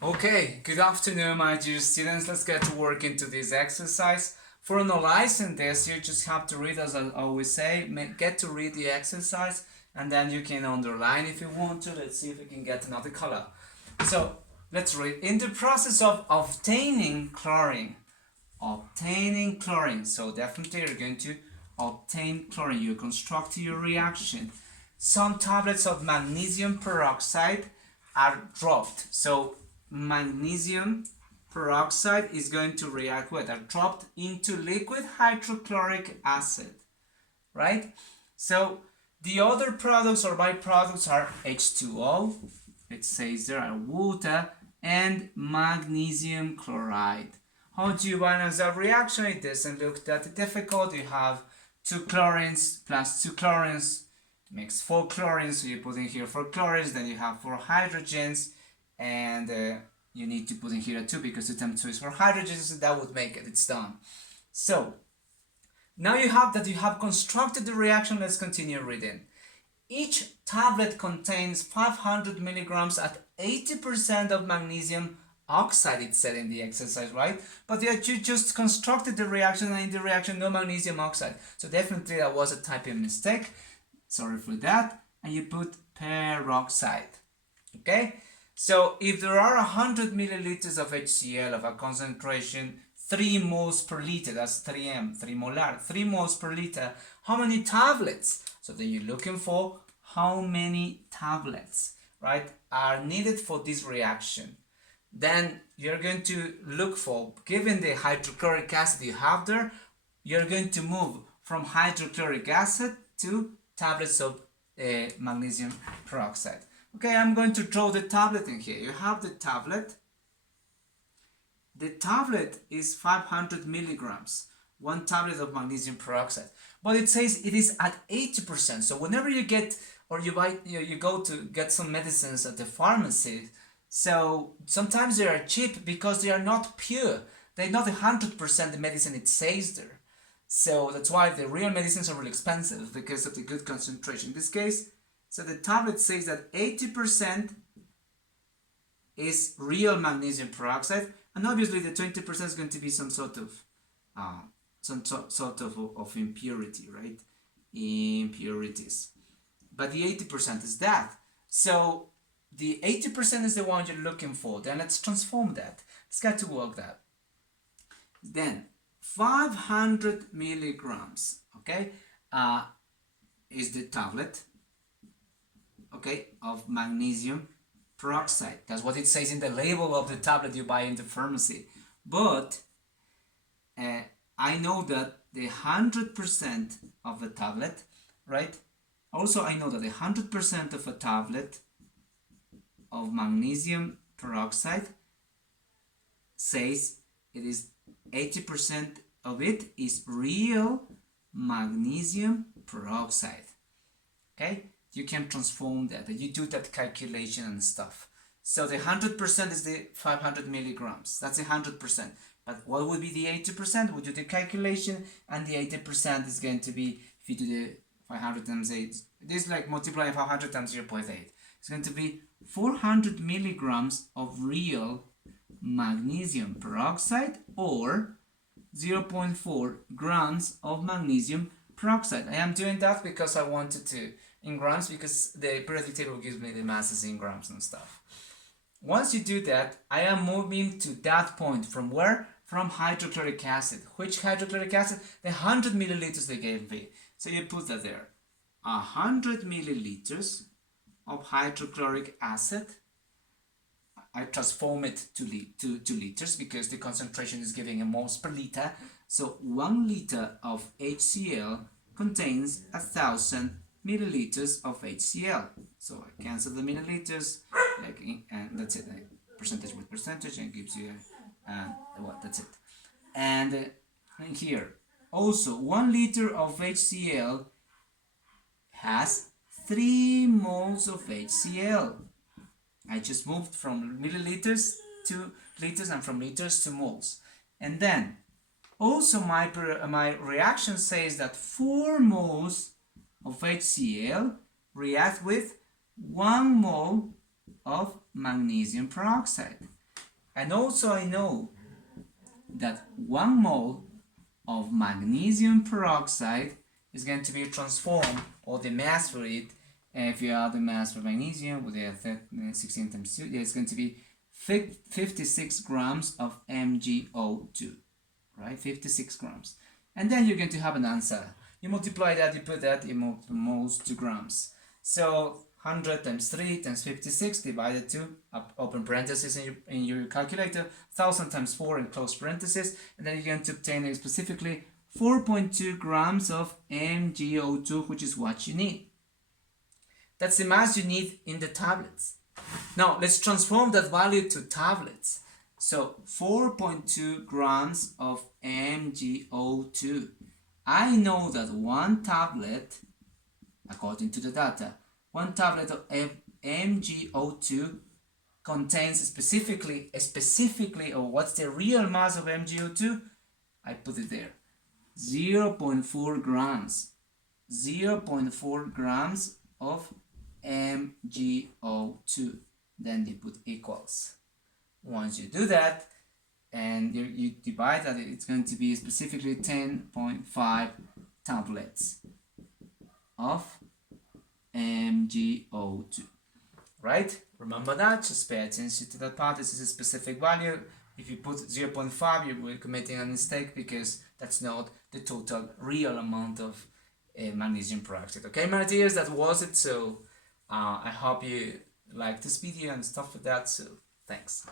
Okay, good afternoon, my dear students. Let's get to work into this exercise. For analyzing this, you just have to read, as I always say, get to read the exercise, and then you can underline if you want to. Let's see if we can get another color. So, let's read. In the process of obtaining chlorine, so definitely you're going to obtain chlorine. You construct your reaction. Some tablets of magnesium peroxide are dropped. So magnesium peroxide is going to react with, are dropped into liquid hydrochloric acid, right? So the other products or byproducts are H2O, it says there are water, and magnesium chloride. How do you balance that reaction? It doesn't look that difficult. You have two chlorines plus two chlorines makes four chlorines, so you put in here four chlorines, then you have four hydrogens, and you need to put in here 2 because 2 times 2 is 4 hydrogens, so that would make it, it's done. So now you have constructed the reaction. Let's continue reading. Each tablet contains 500 milligrams at 80% of magnesium oxide, it said in the exercise, right? But you just constructed the reaction, and in the reaction no magnesium oxide, so definitely that was a typing mistake, sorry for that, and you put peroxide. Okay, so if there are 100 milliliters of HCl of a concentration 3 moles per liter, that's 3m, 3 molar, 3 moles per liter, how many tablets? So then you're looking for how many tablets, right, are needed for this reaction. Then you're going to look for, given the hydrochloric acid you have there, you're going to move from hydrochloric acid to tablets of magnesium peroxide. Okay, I'm going to draw the tablet in here. You have the tablet. The tablet is 500 milligrams, one tablet of magnesium peroxide. But it says it is at 80%. So whenever you get, or you buy, you go to get some medicines at the pharmacy, so sometimes they are cheap because they are not pure. They're not 100% the medicine it says there. So that's why the real medicines are really expensive, because of the good concentration. In this case, so the tablet says that 80% is real magnesium peroxide, and obviously the 20% is going to be some sort of impurity, right? Impurities. But the 80% is that. So the 80% is the one you're looking for. Then let's transform that. Let's get to work that. Then 500 milligrams, okay, is the tablet, okay, of magnesium peroxide. That's what it says in the label of the tablet you buy in the pharmacy. But I know that the 100% of a tablet, right? Also, I know that the 100% of a tablet of magnesium peroxide says it is 80% of it is real magnesium peroxide. Okay, you can transform that. You do that calculation and stuff. So the 100% is the 500 milligrams. That's 100%. But what would be the 80%? We'll do the calculation, and the 80% is going to be, if you do the 500 times 8, this is like multiplying 500 times 0.8. It's going to be 400 milligrams of real magnesium peroxide, or 0.4 grams of magnesium peroxide. I am doing that because I wanted to in grams, because the periodic table gives me the masses in grams and stuff. Once you do that, I am moving to that point. From where? From hydrochloric acid. Which hydrochloric acid? The 100 milliliters they gave me. So you put that there. 100 milliliters of hydrochloric acid. I transform it to liters because the concentration is giving a moles per liter. So 1 liter of HCl contains 1,000 milliliters of HCl. So I cancel the milliliters, and that's it. Percentage with percentage, and gives you that's it. And here also 1 liter of HCl has 3 moles of HCl. I just moved from milliliters to liters, and from liters to moles. And then also my reaction says that 4 moles of HCl react with 1 mole of magnesium peroxide. And also I know that 1 mole of magnesium peroxide is going to be transformed, or the mass for it, if you add the mass for magnesium with the 16 times 2, it's going to be 56 grams of MgO2, right? 56 grams. And then you're going to have an answer. You multiply that, you put that in moles to grams. So 100 times 3 times 56 divided 2, open parentheses in your calculator, 1000 times 4 in close parentheses, and then you're going to obtain specifically 4.2 grams of MgO2, which is what you need. That's the mass you need in the tablets. Now let's transform that value to tablets. So 4.2 grams of MgO2. I know that one tablet, according to the data, one tablet of MgO2 contains specifically, or what's the real mass of MgO2? I put it there, 0.4 grams. 0.4 grams of MgO2. Then you put equals. Once you do that, and you divide that, it's going to be specifically 10.5 tablets of MgO2, right? Remember that, just pay attention to that part. This is a specific value. If you put 0.5, you're committing a mistake, because that's not the total real amount of magnesium peroxide. Okay, my dears, that was it. So I hope you like this video and stuff like that. So thanks.